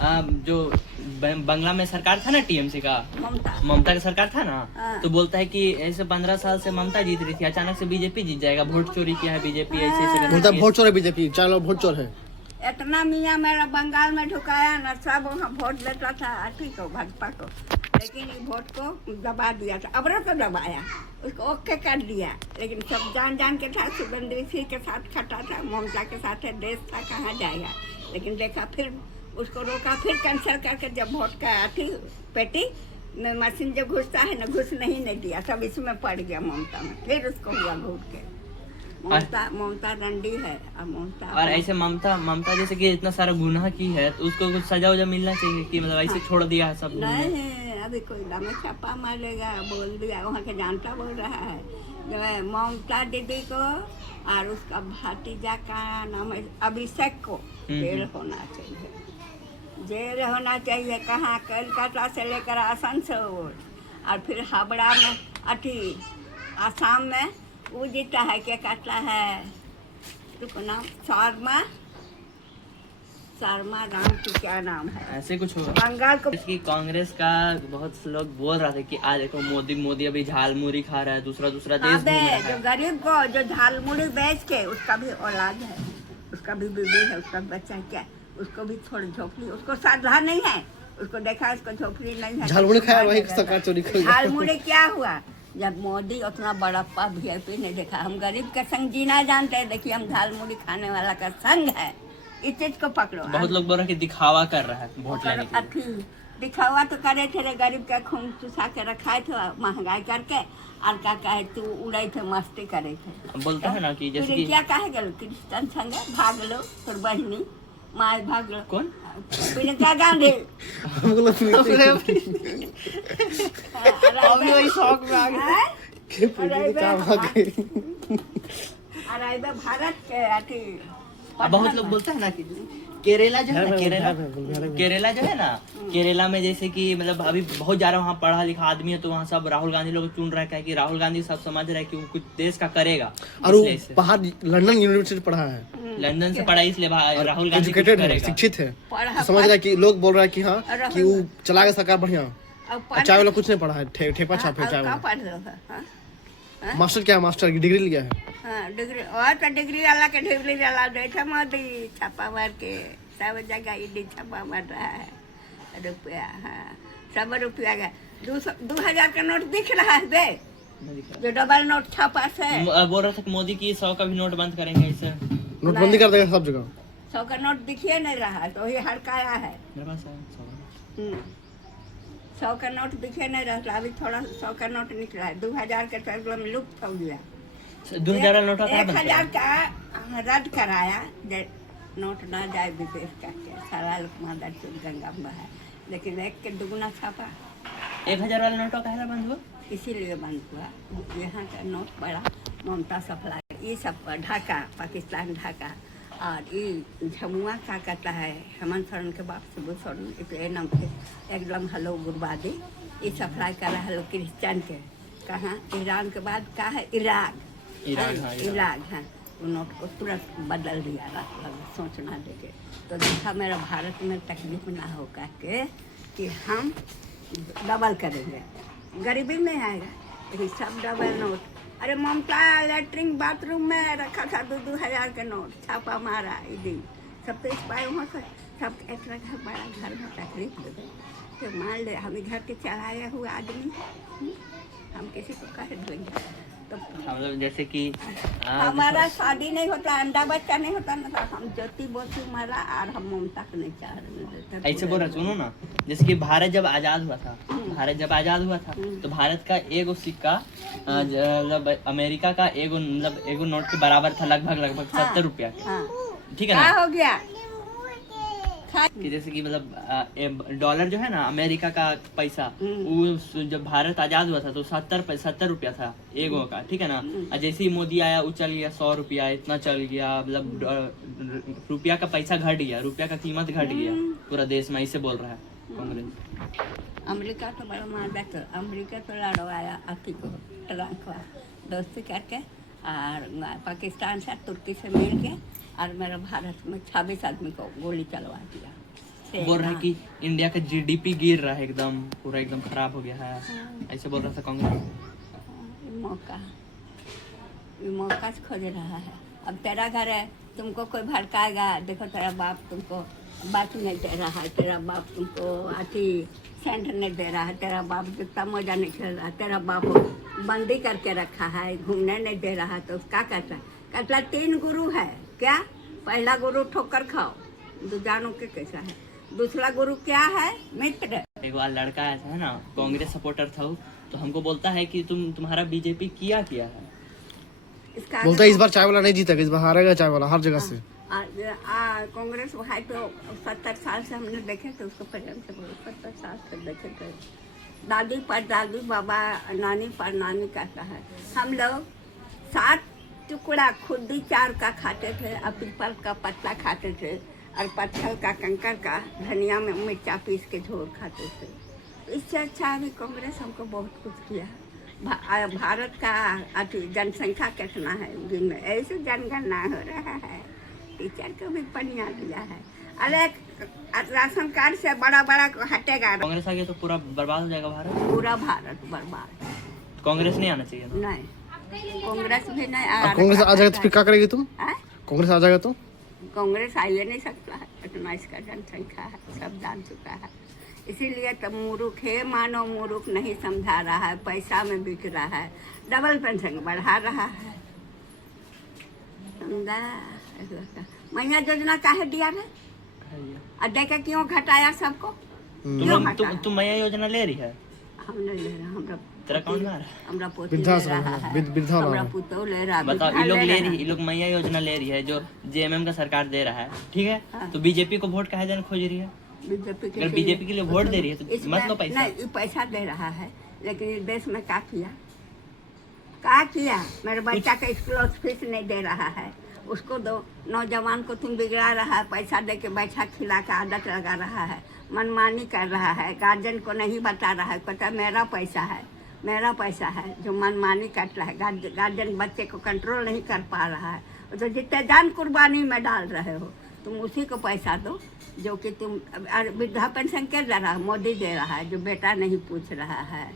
जो बंगला में सरकार था ना टीएमसी का, ममता का सरकार था ना, तो बोलता है कि ऐसे 15 साल से ममता जीत रही थी, अचानक से बीजेपी जीत जाएगा, वोट चोरी किया है बीजेपी, ऐसे बोलता वोट चोर है बीजेपी, चारों वोट चोर है। इतना मियाँ मेरा बंगाल में ढुकाया ना, सब वहाँ वोट देता था ठीक को भाजपा को, लेकिन ये वोट को दबा दिया था, अब तो दबाया, उसको ओके कर दिया, लेकिन सब जान जान के था, सुगंधी सिंह के साथ खटा था, ममता के साथ है, देश था कहाँ जाएगा, लेकिन देखा फिर उसको रोका, फिर कैंसिल करके जब वोट का आती पेटी में मशीन जो घुसता है ना, घुस नहीं दिया, सब इसमें पड़ गया ममता में, फिर उसको हुआ घूट के। ममता डंडी है और ममता, और ऐसे ममता जैसे कि इतना सारा गुनाह की है, तो उसको कुछ सजा उजा मिलना चाहिए कि मतलब ऐसे छोड़ दिया है सब। नहीं, अभी कोई में छापा मारेगा, बोल दिया, वहाँ के जानता बोल रहा है जो है ममता दीदी को और उसका भतीजा का नाम है अभिषेक को जेल होना चाहिए, जेल होना चाहिए। कहाँ कलकत्ता से लेकर आसनसोल और फिर हावड़ा में अथी आसाम में वो जीता है, क्या कहता है उसका नाम, शर्मा राम की क्या नाम है, ऐसे कुछ होगा बंगाल को। इसकी कांग्रेस का बहुत से लोग बोल रहे थे कि आज देखो मोदी अभी झालमुड़ी खा रहा है, दूसरा देश घूम रहा है। जो गरीब को जो झालमुड़ी बेच के, उसका भी औलाद है, उसका भी बीवी है, उसका बच्चा क्या, उसको भी थोड़ी झोपड़ी, उसको साधा नहीं है, उसको देखा उसको झोपड़ी नहीं है, झालमुड़ी खाया वही सरकार चोरी कर। झालमुड़ी क्या हुआ जब मोदी उतना बड़प्पा VIP नहीं देखा, हम गरीब का संग जीना जानते हैं, देखिए हम झालमुड़ी खाने वाला का संग है, इस चीज को पकड़ो। बहुत लोग बोल रहे हैं कि दिखावा कर रहा है वोट लेने के लिए। दिखावा तो करे थे, गरीब का खून चुसा के रखा थे महंगाई करके, और क्या कहे तू उड़े थे, मस्ती करे थे। बोलते हैं ना कि जैसे कि क्या कहे गलो क्रिश्चियन संगे भाग लो, फिर बहनी माए भाग लो। कौन? प्रियंका गांधी। भारत के बहुत लोग बोलते हैं ना कि केरला जो है ना, केरला जो है ना, केरला में जैसे कि मतलब अभी बहुत ज्यादा वहाँ पढ़ा लिखा आदमी है, तो वहाँ सब राहुल गांधी लोग चुन रहा है कि राहुल गांधी सब समझ रहा है कि वो कुछ देश का करेगा, और वो बाहर लंदन यूनिवर्सिटी पढ़ा है, लंदन से पढ़ा, इसलिए राहुल गांधी एजुकेटेड है, शिक्षित है, समझ रहा है कि लोग बोल रहा है कि हाँ कि वो चलाएगा सरकार बढ़िया, चाय वाला कुछ नहीं पढ़ा है, ठेपा छापे चाय वाला। मास्टर क्या, मास्टर की डिग्री लिया है, डिग्री, और तो डिग्री वाला के डिग्री वाला देखा मोदी छापा मार के सब जगह ईडी छापा मार रहा है, रुपया, हाँ सब रुपया का 2000 का नोट दिख रहा है बे, जो डबल नोट छापा से बोल रहा था कि मोदी की 100 का भी नोट बंद करेंगे, ऐसे नोटबंदी कर देगा सब जगह, 100 का नोट दिखिए नहीं रहा, तो ये हड़काया है, 100 का नोट दिखे नहीं रहा, अभी थोड़ा 100 का नोट निकला है, 2000 के तो में लुप्त हो गया, 2000 नोट 1000 का रद्द कराया, नोट ना जाए विदेश का, सारा लोग मादर चुन गंगा में है, लेकिन एक के दुगुना छापा, 1000 वाला नोट का बंद हुआ, इसीलिए बंद हुआ। यहाँ का नोट बड़ा, ममता सप्लाई, ये सब ढाका, पाकिस्तान ढाका, और ये झमुआ का कहता है हेमंत सोरेन के बाप शिबू सोरेन, इसलिए नाम से एकदम हलो गुरबादी, ये सप्लाई कर रहा है लोग क्रिश्चियन के, कहाँ ईरान के बाद का है इराक, इराक है, वो नोट को तुरंत बदल दिया, सोचना देके, तो देखा मेरा भारत में तकलीफ ना हो करके कि हम डबल करेंगे, गरीबी नहीं आएगा, लेकिन सब डबल नोट। अरे ममता लेटरिन बाथरूम में रखा था 2000 का नोट, छापा मारा ईडी, सब तो इस पाए वहाँ से सब इतना घर बड़ा, घर में तकलीफ दे तो मान ले, हमें घर के चलाया हुआ आदमी, हम किसी को कह देंगे, तो मतलब जैसे कि हमारा शादी नहीं होता, अंडा बच्चा नहीं होता ना, तो हम ज्योति बसु मारा और हम ममता को नहीं चाह रहे। ऐसे बोल रहा, सुनो ना, जैसे कि भारत जब आजाद हुआ था, तो भारत का एगो सिक्का मतलब अमेरिका का एगो नोट के बराबर था, लगभग 70 रुपया के, ठीक है ना, हो गया कि जैसे कि मतलब डॉलर जो है ना, अमेरिका का पैसा, वो जब भारत आजाद हुआ था तो 70 रुपया था एगो का, ठीक है ना, और जैसे ही मोदी आया वो चल गया 100 रुपया, इतना चल गया, मतलब रुपया का पैसा घट गया, रुपया का कीमत घट गया पूरा देश में, ऐसे बोल रहा है कांग्रेस। अमेरिका तो बड़ा मादा, तो अमेरिका तो लड़वाया अति को ट्रंक दोस्ती करके, और पाकिस्तान से तुर्की से मिल के, और मेरा भारत में 26 आदमी को गोली चलवा दिया, बोल रहा है कि इंडिया का जीडीपी गिर रहा है, एकदम पूरा एकदम खराब हो गया है, ऐसे बोल रहा था कांग्रेस। मौका से खोज रहा है। अब तेरा घर है, तुमको कोई भड़काएगा, देखो तेरा बाप तुमको बात नहीं दे रहा है, तेरा बाप तुमको अति सेंट नहीं दे रहा है, तेरा बाप जितना मजा नहीं खेल रहा है, तेरा बाप बंदी करके रखा है, घूमने नहीं दे रहा है, तो क्या कहता है? कहता 3 गुरु है क्या? पहला गुरु ठोकर खाओ, जानो के कैसा है। दूसरा गुरु क्या है? मित्र। एक बार लड़का ऐसा है ना, कांग्रेस सपोर्टर था, तो हमको बोलता है कि तुम्हारा बीजेपी किया है। बोलता है इस बार चाय वाला नहीं जीतेगा, इस बार हारेगा चाय वाला हर जगह से। कांग्रेस भाई तो 70 साल से हमने देखे थे उसको, प्रेम से बोलो 70 साल से देखे थे। दादी पर दादी, बाबा नानी पर नानी कहता है। हम लोग 7 टुकड़ा खुदी 4 का खाते थे, और पीपल का पत्ता खाते थे, और पत्थर का कंकर का धनिया में मिर्चा पीस के झोर खाते थे। इससे अच्छा अभी कांग्रेस हमको बहुत कुछ किया। भारत का जनसंख्या कितना है दिन में, ऐसे जनगणना हो रहा है, टीचर को भी पनिया दिया है। अरे राशन कार्ड से बड़ा बड़ा हटेगा, कांग्रेस आ गया तो पूरा बर्बाद हो जाएगा भारत, पूरा भारत बर्बाद। कांग्रेस नहीं आना चाहिए ना? नहीं, कांग्रेस भी नहीं। कांग्रेस आ जाएगा तो फिर क्या करेगी तुम? कांग्रेस आ जाएगा तो कांग्रेस आ ही नहीं सकता है, इतना इसका जनसंख्या है, सब जान चुका है। इसीलिए तो मूर्ख है, मानो मूर्ख नहीं समझा रहा है, पैसा में बिक रहा है, डबल पेंशन बढ़ा रहा है। समझा? मैया योजना काहे दिया रे? और देखे क्यों घटाया सबको? तुम मैया योजना ले रही है? हम नहीं ले रहे, हमरा तेरा कौन ला रहा है? हमरा पोती ले रहा है, हमरा पुतौ ले रहा है। बताओ, ये लोग ले रही, ये लोग मैया योजना ले रही है जो जेएमएम का सरकार दे रहा है, ठीक है? तो बीजेपी को वोट काहे देने खोज रही है? बीजेपी के लिए वोट दे रही है तो मत लो पैसा। नहीं, पैसा दे रहा है, लेकिन इस देश में क्या किया? मेरे बच्चा का स्कूल फीस नहीं दे रहा है, उसको दो। नौजवान को तुम बिगड़ा रहा है, पैसा दे के बैठा खिला के आदत लगा रहा है, मनमानी कर रहा है, गार्जियन को नहीं बता रहा है, कहता मेरा पैसा है, मेरा पैसा है, जो मनमानी कर रहा है। गार्जियन बच्चे को कंट्रोल नहीं कर पा रहा है, तो जितने जान कुर्बानी में डाल रहे हो तुम उसी को पैसा दो, जो कि तुम वृद्धा पेंशन क्या दे रहा है? मोदी दे रहा है, जो बेटा नहीं पूछ रहा है,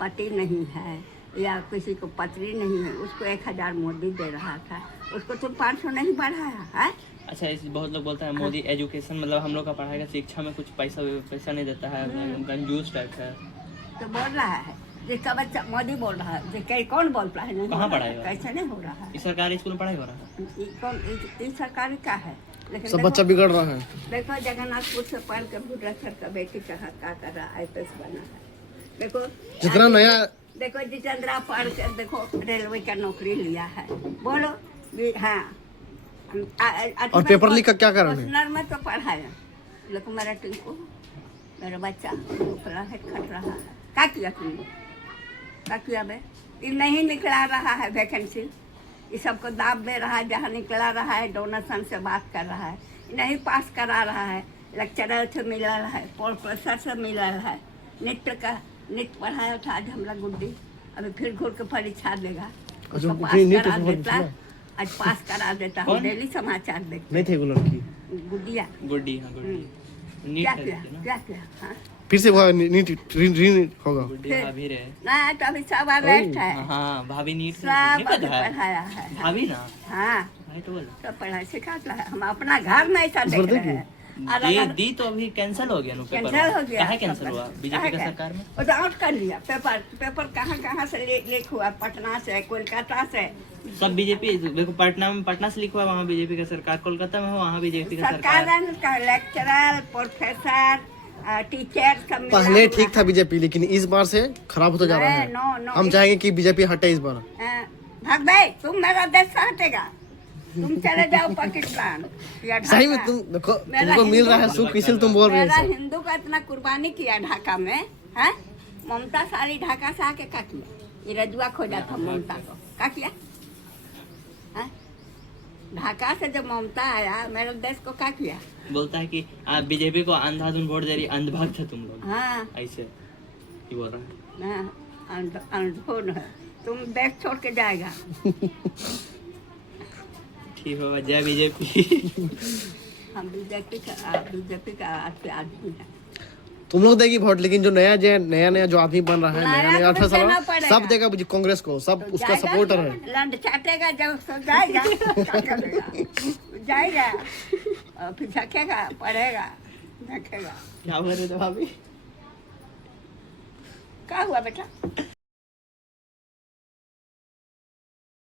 पति नहीं है, या किसी को पत्नी नहीं है, उसको 1000 मोदी दे रहा था, उसको तुम 500 नहीं बढ़ाया है? अच्छा, इस बहुत लोग बोलते हैं मोदी एजुकेशन मतलब हम लोग का पढ़ाएगा, शिक्षा में कुछ पैसा नहीं देता है, कंजूस टाइप है। तो बोल रहा है जिसका बच्चा, मोदी बोल रहा है, कौन बोल रहा है? कहाँ पढ़ाएगा? कैसे नहीं हो रहा है? इस सरकारी स्कूल में पढ़ाई हो रहा है? इस सरकारी का है, लेकिन सब बच्चा बिगड़ रहा है। देखो जगन्नाथपुर से पढ़ के बुढ़ासर का बेटी कहाँ क्या कर रहा है, IPS बना है। देखो जितना नया, देखो जितेंद्रा पढ़ के देखो रेलवे का नौकरी लिया है, बोलो हाँ। और पेपर लीक का क्या कारण है? में तो पढ़ाया, लेकिन मेरा टिंकू, मेरा बच्चा उपला है, खट रहा है। क्या किया तुमने? क्या किया बे? ये नहीं निकला रहा है वैकेंसी, ये सबको दाब दे रहा है, जहाँ निकला रहा है डोनेशन से बात कर रहा है, नहीं पास करा रहा है, लेक्चरर से मिला रहा है, प्रोफेसर से मिला रहा है। नित्य पढ़ाया था आज हमला गुड्डी, अभी फिर घूर के परीक्षा देगा, उसको पास करा देता, आज पास करा देता। हम डेली समाचार देखते। नहीं थे वो लड़की गुड्डिया, गुड्डी, हाँ गुड्डी। क्या किया? हाँ फिर से नीट होगा। भाभी रे ना, तो अभी सब अरेस्ट है। हाँ भाभी नीट सब पढ़ाया है भाभी ना। हाँ तो बोल सब पढ़ाई सिखाता है। हम अपना घर नहीं था देख रहे हैं। दी तो अभी कैंसिल हो गया, कैंसिल हो गया। कहाँ कैंसिल हुआ? बीजेपी का सरकार में वो आउट कर लिया। पेपर कहाँ से लीक हुआ? पटना से, कोलकाता से, सब बीजेपी। देखो पटना से लीक हुआ, वहाँ बीजेपी का सरकार। कोलकाता में हो, वहाँ बीजेपी का सरकार। लेक्चरर, प्रोफेसर, टीचर सब पहले ठीक था बीजेपी, लेकिन इस बार से खराब होता जा रहा है। हम चाहेंगे कि बीजेपी हटे इस बार। भाग भाई, तुम मेरा देश से हटेगा, तुम चले जाओ पाकिस्तान। सही में तुम देखो, तुमको मिल रहा है सुख, इसलिए तुम बोल रहे हो। मेरा हिंदू का इतना कुर्बानी किया ढाका में, है? ममता सारी ढाका से आके क्या किया? ये रजुआ खोजा था ममता को, क्या किया? ढाका से जब ममता आया, मेरे देश को क्या किया? बोलता है कि आप बीजेपी को अंधाधुन वोट दे रही, अंधभक्त है तुम लोग। हाँ ऐसे ही बोल रहा है। अंधोन है, तुम देश छोड़ के जाएगा। ठीक होगा, जय बीजेपी। हम बीजेपी का आदमी है। तुम लोग देगी वोट, लेकिन जो नया जो आदमी बन रहा है नया नया तो 18 साल देना वाला, पड़ेगा। सब देगा कांग्रेस को, सब उसका सपोर्टर है। लंड चाटेगा जब सब जाएगा क्या करेगा, जाएगा और फिर झकेगा, पढ़ेगा, देखेगा। क्या हुआ रे भाभी? क्या हुआ बेटा?